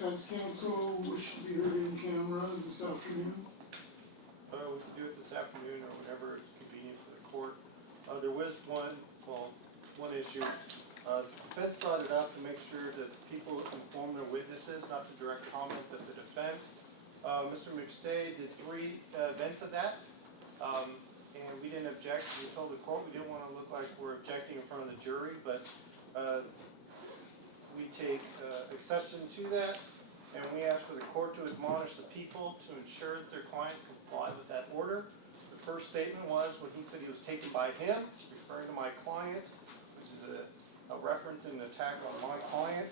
defense counsel wish to be heard in camera this afternoon? We can do it this afternoon or whenever it's convenient for the court. There was one issue. The defense brought it up to make sure that people inform their witnesses, not to direct comments at the defense. Mr. McStay did 3 events of that, and we didn't object. We told the court we didn't want to look like we're objecting in front of the jury, but we take exception to that, and we ask for the court to admonish the people to ensure that their clients comply with that order. The first statement was when he said he was taken by him, referring to my client, which is a reference and an attack on my client.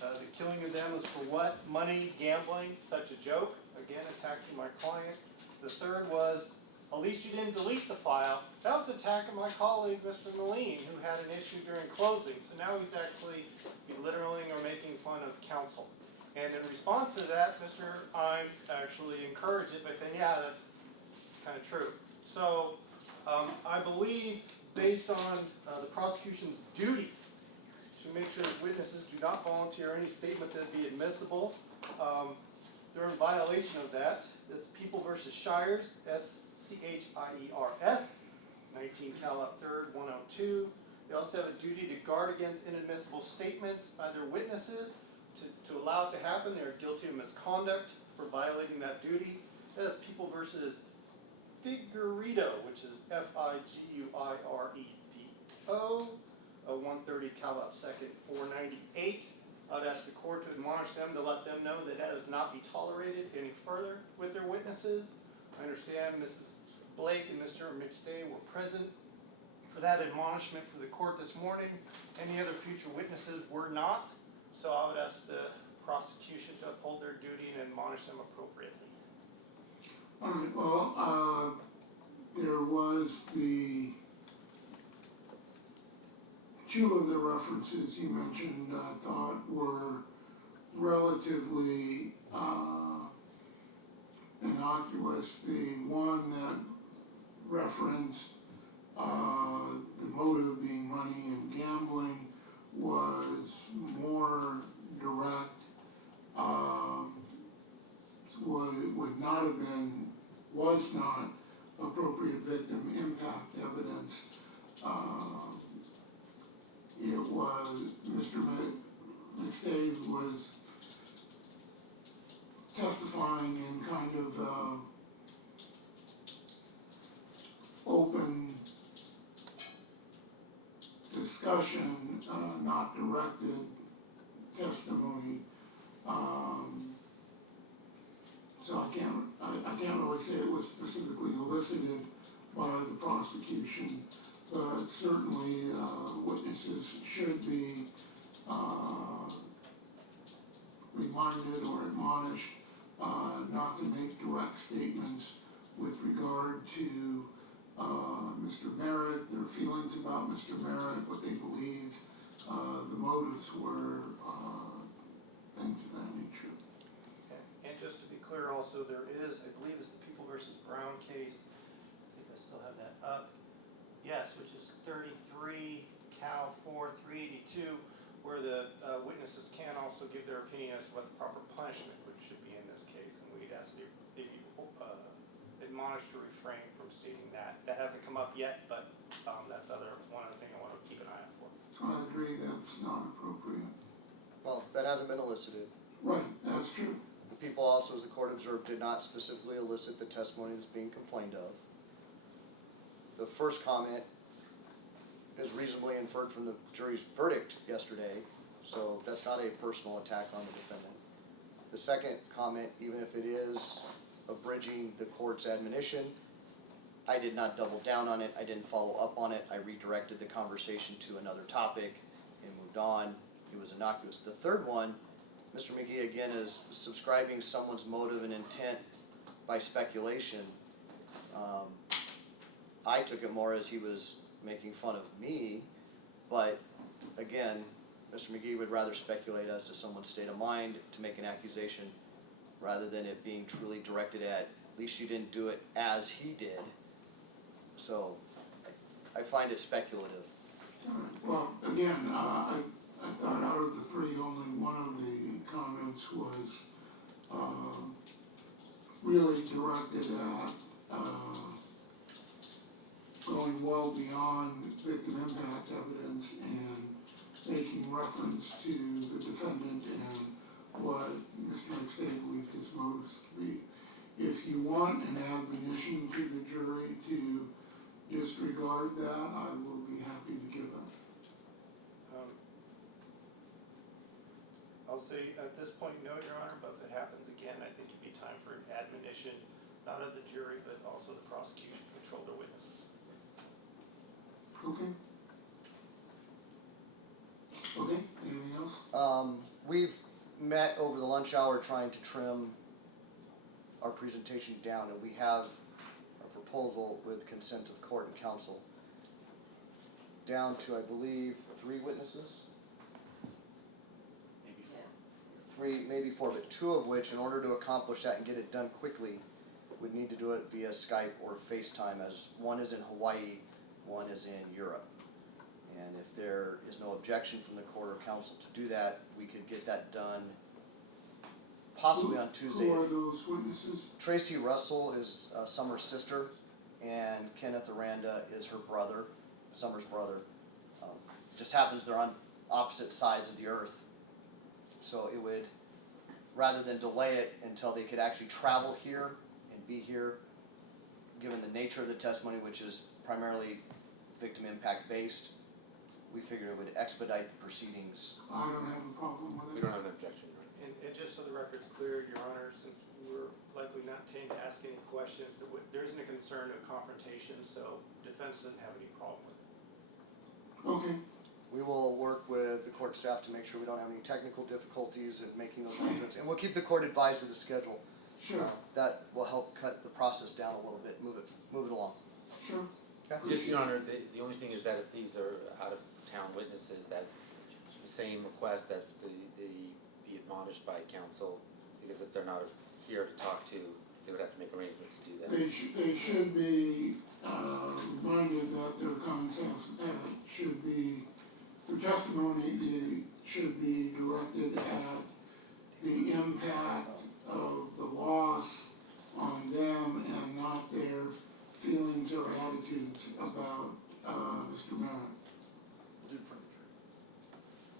The killing of them was for what? Money, gambling, such a joke. Again, attacking my client. The third was, at least you didn't delete the file. That was attacking my colleague, Mr. Moline, who had an issue during closing. So now he's actually belittling or making fun of counsel. And in response to that, Mr. Imes actually encouraged it by saying, yeah, that's kind of true. So I believe, based on the prosecution's duty to make sure that witnesses do not volunteer any statement that would be admissible, they're in violation of that. That's People v. Shires, S-C-H-I-E-R-S, 19 Cal Up 3rd, 102. They also have a duty to guard against inadmissible statements by their witnesses. To allow it to happen, they are guilty of misconduct for violating that duty. That's People v. Figueiredo, which is F-I-G-U-I-R-E-D-O, 130 Cal Up 2nd, 498. I would ask the court to admonish them to let them know that would not be tolerated any further with their witnesses. I understand Mrs. Blake and Mr. McStay were present for that admonishment for the court this morning. Any other future witnesses were not. So I would ask the prosecution to uphold their duty and admonish them appropriately. All right, well, there was the 2 of the references you mentioned I thought were relatively innocuous. The one that referenced the motive being money and gambling was more direct, would not have been, was not appropriate victim impact evidence. It was, Mr. McStay was testifying in kind of open discussion, not directed testimony. So I can't really say it was specifically elicited by the prosecution, but certainly witnesses should be reminded or admonished not to make direct statements with regard to Mr. Merritt, their feelings about Mr. Merritt, what they believed the motives were, things of that nature. Okay. And just to be clear also, there is, I believe it's the People v. Brown case. Let's see if I still have that up. Yes, which is 33 Cal 4 382, where the witnesses can also give their opinion as to what the proper punishment should be in this case, and we'd ask the admonished to refrain from stating that. That hasn't come up yet, but that's one other thing I want to keep an eye out for. I agree that's not appropriate. Well, that hasn't been elicited. Right, that's true. The people also, as the court observed, did not specifically elicit the testimony that's being complained of. The first comment is reasonably inferred from the jury's verdict yesterday, so that's not a personal attack on the defendant. The second comment, even if it is abridging the court's admonition, I did not double down on it, I didn't follow up on it, I redirected the conversation to another topic and moved on. It was innocuous. The third one, Mr. McGee again is subscribing someone's motive and intent by speculation. I took it more as he was making fun of me, but again, Mr. McGee would rather speculate as to someone's state of mind to make an accusation rather than it being truly directed at least you didn't do it as he did. So I find it speculative. Well, again, I thought out of the 3, only one of the comments comments was, really directed at, going well beyond victim impact evidence and making reference to the defendant and what Mr. McStay believed his motives to be. If you want an admonition to the jury to disregard that, I will be happy to give it. I'll say at this point, no, Your Honor, but if it happens again, I think it'd be time for an admonition, not of the jury, but also the prosecution to control their witnesses. Okay. Okay, anything else? We've met over the lunch hour trying to trim our presentation down, and we have a proposal with consent of court and counsel down to, I believe, 3 witnesses? Maybe four, but 2 of which, in order to accomplish that and get it done quickly, would need to do it via Skype or FaceTime, as one is in Hawaii, one is in Europe. And if there is no objection from the court or counsel to do that, we could get that done possibly on Tuesday. Who are those witnesses? Tracy Russell is Summer's sister, and Kenneth Aranda is her brother, Summer's brother. Just happens they're on opposite sides of the earth. So it would, rather than delay it until they could actually travel here and be here, given the nature of the testimony, which is primarily victim impact based, we figured it would expedite the proceedings. I don't have a problem with it. We don't have an objection. And just so the record's clear, Your Honor, since we're likely not intending to ask any questions, there isn't a concern of confrontation, so defense doesn't have any problem with it. Okay. We will work with the court staff to make sure we don't have any technical difficulties in making those arrangements, and we'll keep the court advised of the schedule. Sure. That will help cut the process down a little bit, move it along. Sure. Just, Your Honor, the only thing is that if these are out-of-town witnesses, that the same request that they be admonished by counsel, because if they're not here to talk to, they would have to make arrangements to do that. They should be reminded that their comments should be, their testimony should be directed at the impact of the loss on them and not their feelings or attitudes about Mr. Merritt.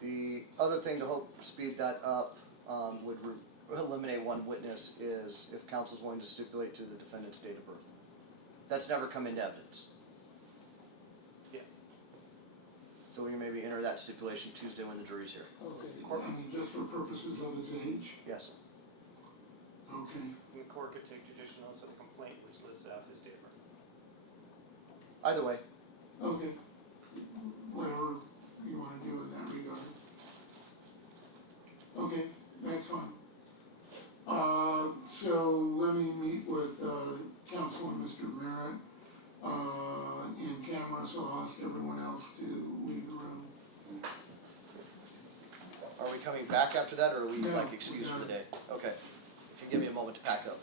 The other thing to help speed that up would eliminate one witness is if counsel's willing to stipulate to the defendant's date of birth. That's never come into evidence. Yes. So we can maybe enter that stipulation Tuesday when the jury's here. Okay. I mean, just for purposes of his age? Yes. Okay. And the court could take judicial notice of the complaint, which lists out his date of birth. Either way. Okay. Whatever you want to do in that regard. Okay, that's fine. So let me meet with counsel and Mr. Merritt in camera, so I'll ask everyone else to leave the room. Are we coming back after that, or are we No, like excused for the day? Okay. If you give me a moment to pack up.